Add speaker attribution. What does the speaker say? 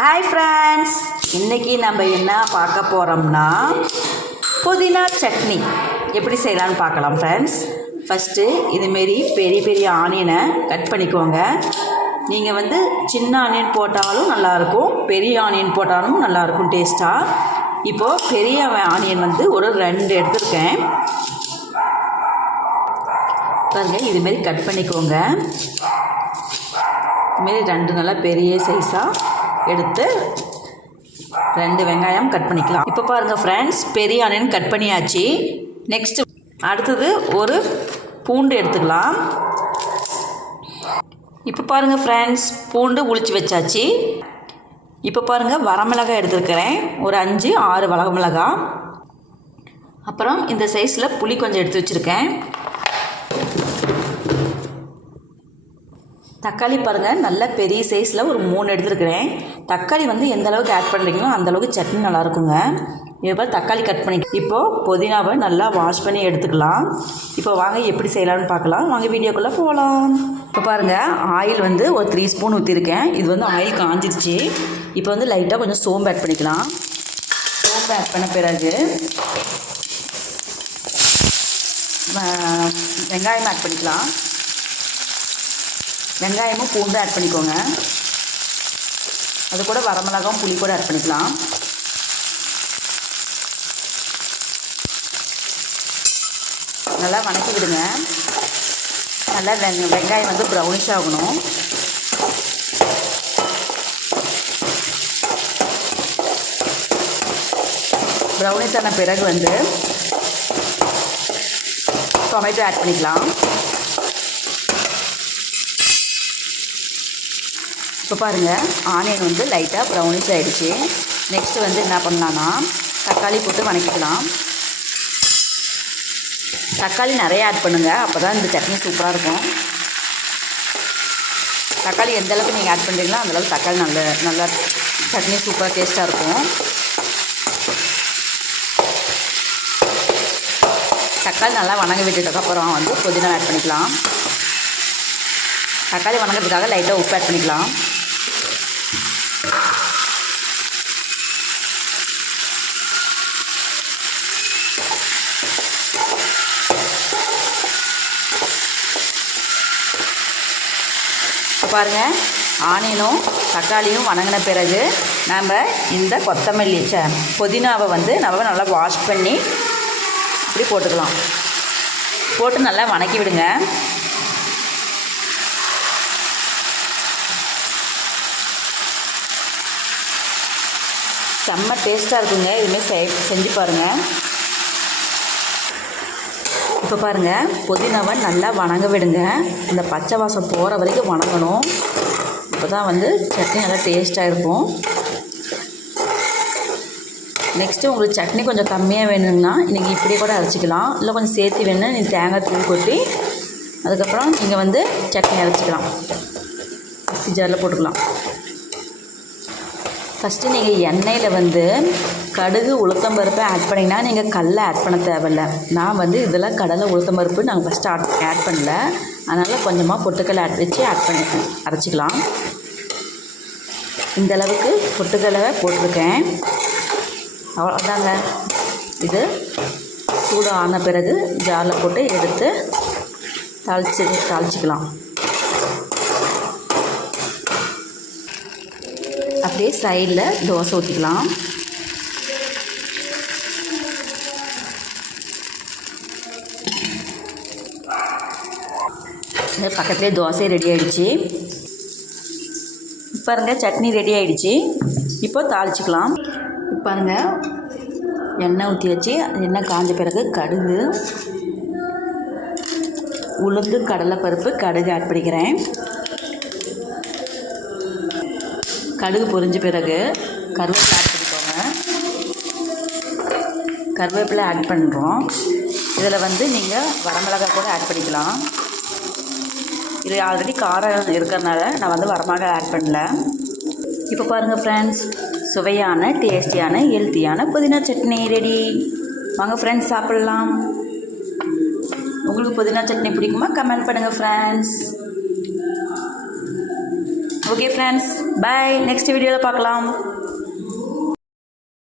Speaker 1: Hi friends இன்றைக்கி நம்ம என்ன பார்க்க போகிறோம்னா புதினா சட்னி. எப்படி செய்யலான்னு பார்க்கலாம் ஃப்ரெண்ட்ஸ் ஃபஸ்ட்டு இதுமாரி பெரிய பெரிய ஆனியனை கட் பண்ணிக்கோங்க. நீங்கள் வந்து சின்ன ஆனியன் போட்டாலும் நல்லாயிருக்கும் பெரிய ஆனியன் போட்டாலும் நல்லாயிருக்கும் டேஸ்ட்டாக இப்போது பெரிய ஆனியன் வந்து ஒரு ரெண்டு எடுத்துருக்கேன். பாருங்கள் இதுமாரி கட் பண்ணிக்கோங்க. இதுமாரி ரெண்டு நல்லா பெரிய சைஸாக எடுத்து ரெண்டு வெங்காயம் கட் பண்ணிக்கலாம். இப்போ பாருங்கள் ஃப்ரெண்ட்ஸ் பெரிய ஆனியன் கட் பண்ணியாச்சு. நெக்ஸ்ட்டு அடுத்தது ஒரு பூண்டு எடுத்துக்கலாம். இப்போ பாருங்கள் ஃப்ரெண்ட்ஸ் பூண்டு உளிச்சு வச்சாச்சு. இப்போ பாருங்கள் வரமிளகாய் எடுத்துருக்கிறேன். ஒரு அஞ்சு ஆறு வரமிளகாய் அப்புறம் இந்த சைஸில் புளி கொஞ்சம் எடுத்து வச்சுருக்கேன். தக்காளி பாருங்கள் நல்ல பெரிய சைஸில் ஒரு மூணு எடுத்துருக்கிறேன். தக்காளி வந்து எந்த அளவுக்கு ஆட் பண்ணுறீங்களோ அந்தளவுக்கு சட்னி நல்லாயிருக்குங்க இப்போ தக்காளி கட் பண்ணி இப்போது புதினாவை நல்லா வாஷ் பண்ணி எடுத்துக்கலாம். இப்போ வாங்க எப்படி செய்யலாம்னு பார்க்கலாம். வாங்க வீடியோக்குள்ளே போகலாம் இப்போ பாருங்கள் ஆயில் வந்து ஒரு த்ரீ ஸ்பூன் ஊற்றிருக்கேன் இது வந்து ஆயில் காஞ்சிருச்சு. இப்போ வந்து லைட்டாக கொஞ்சம் சோம்பு ஆட் பண்ணிக்கலாம். சோம்பு ஆட் பண்ண பிறகு வெங்காயம் ஆட் பண்ணிக்கலாம். வெங்காயமும் பூண்டு ஆட் பண்ணிக்கோங்க. அது கூட வரமிளகாவும் புளி கூட ஆட் பண்ணிக்கலாம். நல்லா வணக்கி விடுங்க நல்லா வெங் வெங்காயம் வந்து ப்ரௌனிஷ் ஆகணும். ப்ரௌனிஷ் ஆன பிறகு வந்து டொமேட்டோ ஆட் பண்ணிக்கலாம். இப்போ பாருங்கள் ஆனியன் வந்து லைட்டாக ப்ரௌனிஷ் ஆகிடுச்சு நெக்ஸ்ட்டு வந்து என்ன பண்ணலான்னா தக்காளி போட்டு வணக்கிக்கலாம். தக்காளி நிறைய ஆட் பண்ணுங்கள் அப்போ தான் இந்த சட்னி சூப்பராக இருக்கும். தக்காளி எந்த அளவுக்கு நீங்கள் ஆட் பண்ணுறீங்களோ அந்தளவுக்கு தக்காளி நல்ல நல்லா சட்னி சூப்பராக டேஸ்ட்டாக இருக்கும். தக்காளி நல்லா வணங்க விட்டுட்டதுக்கப்புறம் வந்து புதினா ஆட் பண்ணிக்கலாம். தக்காளி வணங்கிறதுக்காக லைட்டாக உப்பு ஆட் பண்ணிக்கலாம். பாருங்கள் ஆனியனும் தக்காளியும் வணங்கின பிறகு நம்ம இந்த கொத்தமல்லி ச புதினாவை வந்து நம்ம நல்லா வாஷ் பண்ணி இப்படி போட்டுக்கலாம். போட்டு நல்லா வணக்கி விடுங்க. செம்ம டேஸ்ட்டாக இருக்குங்க. இதுமாரி செய் செஞ்சு பாருங்கள் இப்போ பாருங்கள் புதினாவை நல்லா வணங்க விடுங்க. இந்த பச்சை வாசம் போகிற வரைக்கும் வணங்கணும். இப்போ தான் வந்து சட்னி நல்லா டேஸ்ட்டாக இருக்கும். நெக்ஸ்ட்டு உங்களுக்கு சட்னி கொஞ்சம் கம்மியாக வேணுங்கன்னா நீங்கள் இப்படியே கூட அரைச்சிக்கலாம். இல்லை கொஞ்சம் சேர்த்து வேணும்னா நீங்கள் தேங்காய் தூள் கொட்டி அதுக்கப்புறம் நீங்கள் வந்து சட்னி அரைச்சிக்கலாம். மிக்ஸி ஜாரில் போட்டுக்கலாம். ஃபஸ்ட்டு நீங்கள் எண்ணெயில் வந்து கடுகு உளுத்தம்பருப்பை ஆட் பண்ணிங்கன்னா நீங்கள் கடலை ஆட் பண்ண தேவையில்ல. நான் வந்து இதில் கடலை உளுத்தம்பருப்பு நாங்கள் ஃபஸ்ட்டு ஆட் ஆட் பண்ணல. அதனால் கொஞ்சமாக பொட்டுக்கடலை ஆட் வச்சு ஆட் பண்ணி அரைச்சிக்கலாம். இந்த அளவுக்கு பொட்டுக்கடலை போட்டிருக்கேன். அவ்வளோதாங்க இது சூடு ஆன பிறகு ஜாரில் போட்டு எடுத்து தாளிச்சு தாளிச்சிக்கலாம். அப்படியே சைடில் தோசை ஊற்றிக்கலாம் பக்கத்துலேயே தோசை ரெடி ஆகிடுச்சு பாருங்க சட்னி ரெடி ஆகிடுச்சு இப்போ தாளிச்சிக்கலாம். பாருங்க எண்ணெய் ஊற்றி வச்சு எண்ணெய் காஞ்ச பிறகு கடுகு உளுந்து கடலைப்பருப்பு கடுகு ஆட் பண்ணிக்கிறேன். கடுகு பொரிஞ்ச பிறகு கருவேப்பிலை ஆட் பண்ணிக்கோங்க. கருவேப்பிலை ஆட் பண்ணுறோம் இதில் வந்து நீங்கள் வரமிளகாய் கூட ஆட் பண்ணிக்கலாம். இது ஆல்ரெடி காரம் இருக்கிறதுனால நான் வந்து வரமாக ஆட் பண்ணல. இப்போ பாருங்கள் ஃப்ரெண்ட்ஸ் சுவையான டேஸ்டியான ஹெல்த்தியான புதினா சட்னி ரெடி வாங்க ஃப்ரெண்ட்ஸ் சாப்பிட்லாம். உங்களுக்கு புதினா சட்னி பிடிக்குமா? கமெண்ட் பண்ணுங்கள் friends okay friends bye next வீடியோவில் பார்க்கலாம்.